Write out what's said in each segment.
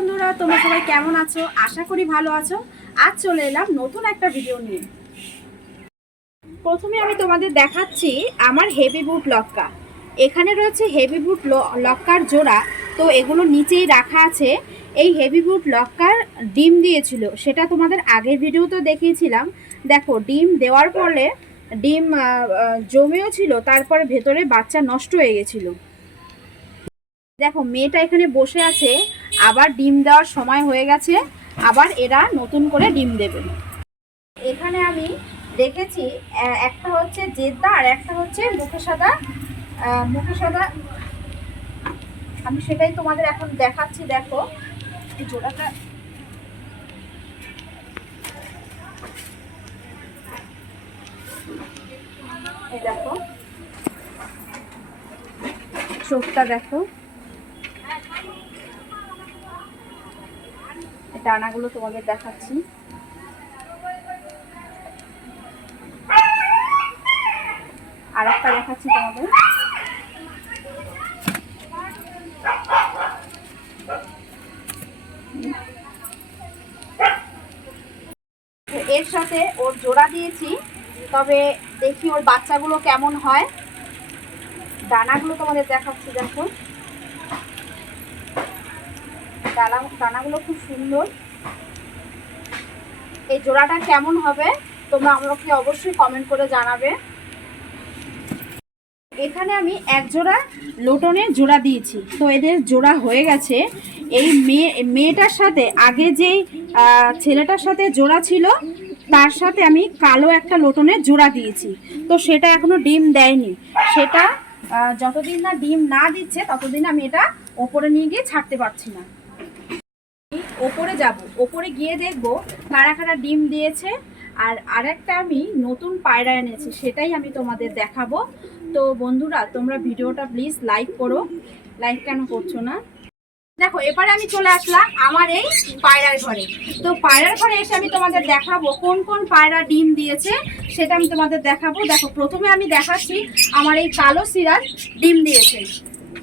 বন্ধুরা, তোমরা সবাই কেমন আছো? আশা করি ভালো আছো। আজ চলে এলাম নতুন একটা ভিডিও নিয়ে। প্রথমে আমি তোমাদের দেখাচ্ছি আমার হেভি বুট লক্কা। এখানে রয়েছে হেভি বুট লক্কার জোড়া। তো এগুলো নিচেই রাখা আছে। এই হেভি বুট লক্কার ডিম দিয়েছিল, সেটা তোমাদের আগের ভিডিওতে দেখিয়েছিলাম। দেখো, ডিম দেওয়ার পরে ডিম জমেও ছিল, তারপরে ভেতরে বাচ্চা নষ্ট হয়ে গেছিলো। দেখো, মেয়েটা এখানে বসে আছে, আবার ডিম দেওয়ার সময় হয়ে গেছে, আবার এরা নতুন করে ডিম দেবে। এখানে আমি দেখেছি একটা হচ্ছে জেদ্দা আর একটা হচ্ছে মুখে সাদা। আমি সেটাই তোমাদের এখন দেখাচ্ছি। দেখো এই জোড়াটা, এই দেখো চোখটা, দেখো ডানাগুলো তোমাদের দেখাচ্ছি। আর একটা দেখাচ্ছি তোমাদের। এর সাথে ওর জোড়া দিয়েছি, তবে দেখি ওর বাচ্চাগুলো কেমন হয়। দানাগুলো তোমাদের দেখাচ্ছি। দেখো দানাগুলো খুব সুন্দর। এই জোড়াটা কেমন হবে তোমরা আমাকে অবশ্যই কমেন্ট করে জানাবে। এখানে আমি এক জোড়া লোটনের জোড়া দিয়েছি, তো এদের জোড়া হয়ে গেছে। এই মেয়েটার সাথে আগে যেই ছেলেটার সাথে জোড়া ছিল, তার সাথে আমি কালো একটা লোটনের জোড়া দিয়েছি। তো সেটা এখনো ডিম দেয়নি। সেটা যতদিন না ডিম না দিচ্ছে ততদিন আমি এটা ওপরে নিয়ে গিয়ে ছাড়তে পারছি না। ওপরে যাব, ওপরে গিয়ে দেখবো কারা কারা ডিম দিয়েছে। আর আরেকটা আমি নতুন পায়রা এনেছি, সেটাই আমি তোমাদের দেখাবো। তো বন্ধুরা, তোমরা ভিডিওটা প্লিজ লাইক করো। লাইক কেন করছো না? দেখো, এবারে আমি চলে আসলাম আমার এই পায়রার ঘরে। তো পায়রার ঘরে এসে আমি তোমাদের দেখাবো কোন কোন পায়রা ডিম দিয়েছে, সেটা আমি তোমাদের দেখাবো। দেখো, প্রথমে আমি দেখাচ্ছি আমার এই কালো সিরাজ ডিম দিয়েছে।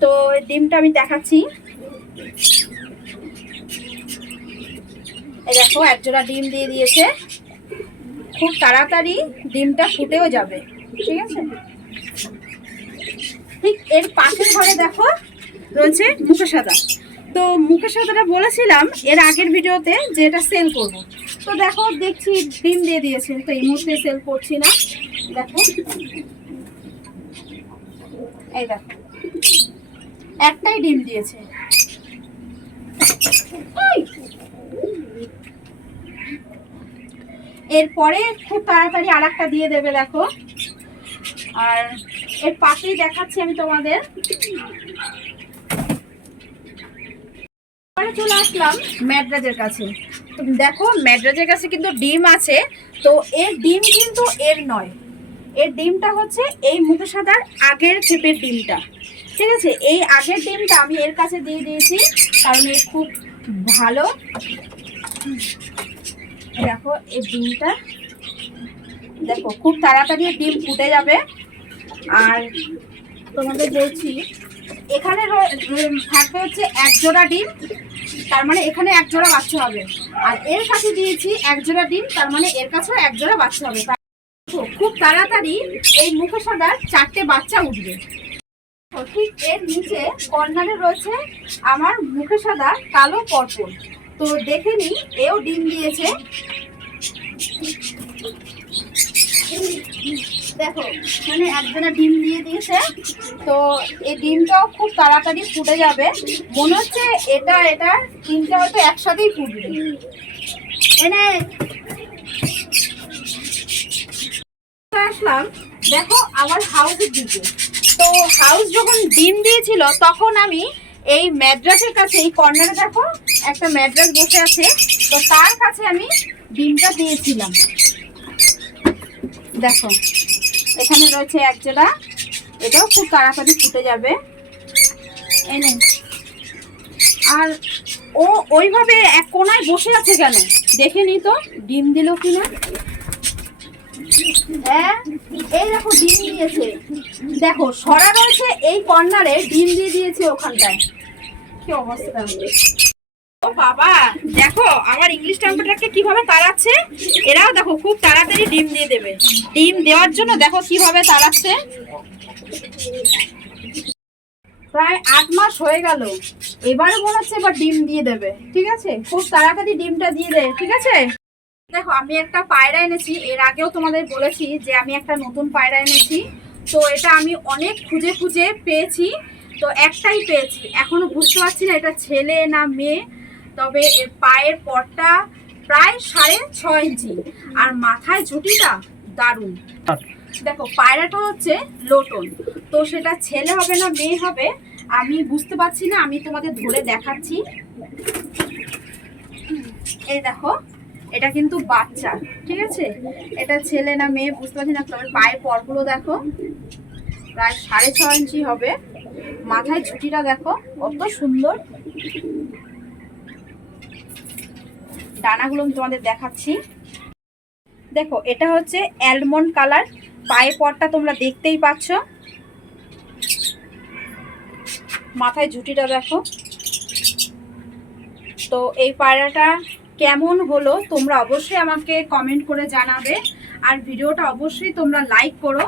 তো ডিমটা আমি দেখাচ্ছি। এই দেখো, একজোড়া ডিম দিয়ে দিয়েছে। খুব তাড়াতাড়ি ডিমটা ফুটেও যাবে, ঠিক আছে। ঠিক এর পাশের ঘরে দেখো রয়েছে মুখে সাদা। তো মুখে সাদাটা বলেছিলাম এর আগের ভিডিওতে যে এটা সেল করব। তো দেখো, দেখছি ডিম দিয়ে দিয়েছে, তো এই মুহূর্তে সেল করছি না। দেখো, এই দেখো একটাই ডিম দিয়েছে। এরপরে খুব তাড়াতাড়ি আর একটা দিয়ে দেবে। দেখো, আর এর পাশেই দেখাচ্ছি আমি তোমাদের। চলে আসলাম ম্যাড্রাজের কাছে। দেখো, ম্যাড্রাজের কাছে কিন্তু ডিম আছে। তো এর ডিম কিন্তু এর নয়, এর ডিমটা হচ্ছে এই মুখে সাদার আগের ক্ষেপের ডিমটা, ঠিক আছে। এই আগের ডিমটা আমি এর কাছে দিয়ে দিয়েছি, কারণ এর খুব ভালো। দেখো এই ডিমটা, দেখো খুব তাড়াতাড়ি ডিম ফুটে যাবে। আর তোমাদের বলছি, এখানে থাকবে হচ্ছে এক জোড়া ডিম, তার মানে এখানে এক জোড়া বাচ্চা হবে। আর এর কাছে দিয়েছি এক জোড়া ডিম, তার মানে এর কাছেও এক জোড়া বাচ্চা হবে। খুব তাড়াতাড়ি এই মুখে সাদার 4টে বাচ্চা উঠবে। ঠিক এর নিচে কর্নারে রয়েছে আমার মুখে সাদা কালো পরপর। তো দেখে নি, এও ডিম দিয়েছে। দেখো, মানে একজনা ডিম দিয়ে দিয়েছে। তো এই ডিমটাও খুব তাড়াতাড়ি ফুটে যাবে। মনে হচ্ছে এটা ডিমটা হয়তো একসাথেই ফুটবে। এনে আসলাম, দেখো আমার হাউসের দিকে। তো হাউস যখন ডিম দিয়েছিল তখন আমি এই ম্যাড্রাসের কাছে, এই কর্নারে দেখো একটা ম্যাড্রাস বসে আছে, তো তার কাছে আমি ডিমটা দিয়েছিলাম। দেখো, এখানে রয়েছে এক জোড়া, এটাও খুব তাড়াতাড়ি ফুটে যাবে। এনে আর ও ওইভাবে এক কোনায় বসে আছে কেন, দেখে নি তো ডিম দিল কিনা। হ্যাঁ, এই দেখো ডিম দিয়েছে। দেখো, সরা রয়েছে এই কর্নারে, ডিম দিয়ে দিয়েছে ওখানটায়। কি অবস্থা! ও বাবা, দেখো আমার ইংলিশ টমেটোটাকে কিভাবে তাড়াচ্ছে। এরাও দেখো খুব তাড়াতাড়ি ডিম দিয়ে দেবে। ডিম দেওয়ার জন্য দেখো কিভাবে তাড়াচ্ছে। প্রায় 8 মাস হয়ে গেল, এবারে মনে হচ্ছে এবার ডিম দিয়ে দেবে। ঠিক আছে, খুব তাড়াতাড়ি ডিমটা দিয়ে দে, ঠিক আছে। দেখো আমি একটা পায়রা এনেছি, এর আগেও তোমাদের বলেছি যে আমি একটা নতুন পায়রা এনেছি। তো এটা আমি অনেক খুঁজে খুঁজে পেয়েছি, তো একটাই পেয়েছি। এখনো বুঝতে পারছি না এটা ছেলে না মেয়ে। তবে এর পায়ের পরটা প্রায় 6.5 ইঞ্চি, আর মাথায় ঝুঁটিটা দারুণ। দেখো পায়রাটা হচ্ছে লোটন, তো সেটা ছেলে হবে না মেয়ে হবে আমি বুঝতে পারছি না। আমি তোমাদের ধরে দেখাচ্ছি। এই দেখো, এটা কিন্তু বাচ্চা, ঠিক আছে। এটা ছেলে না মেয়ে বুঝতে পারছি না, তবে পায়ের পরগুলো দেখো প্রায় 6.5 ইঞ্চি হবে। মাথায় ঝুঁটিটা দেখো কত সুন্দর। ডানাগুলো আমি তোমাদের দেখাচ্ছি। দেখো এটা হচ্ছে অ্যালমন্ড কালার, পায়ের পরটা তোমরা দেখতেই পাচ্ছ। মাথায় ঝুঁটিটা দেখো। তো এই পায়রাটা কেমন হলো তোমরা অবশ্যই আমাকে কমেন্ট করে জানাবে, আর ভিডিওটা অবশ্যই তোমরা লাইক করো।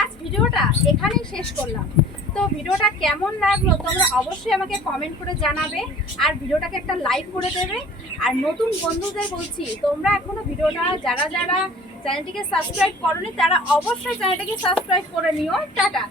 আজ ভিডিওটা এখানেই শেষ করলাম। তো ভিডিওটা কেমন লাগলো তোমরা অবশ্যই আমাকে কমেন্ট করে জানাবে, আর ভিডিওটাকে একটা লাইক করে দেবে। আর নতুন বন্ধুদের বলছি, তোমরা এখনো ভিডিওটা যারা যারা চ্যানেলটিকে সাবস্ক্রাইব করোনি তারা অবশ্যই চ্যানেলটিকে সাবস্ক্রাইব করে নিও। টাটা।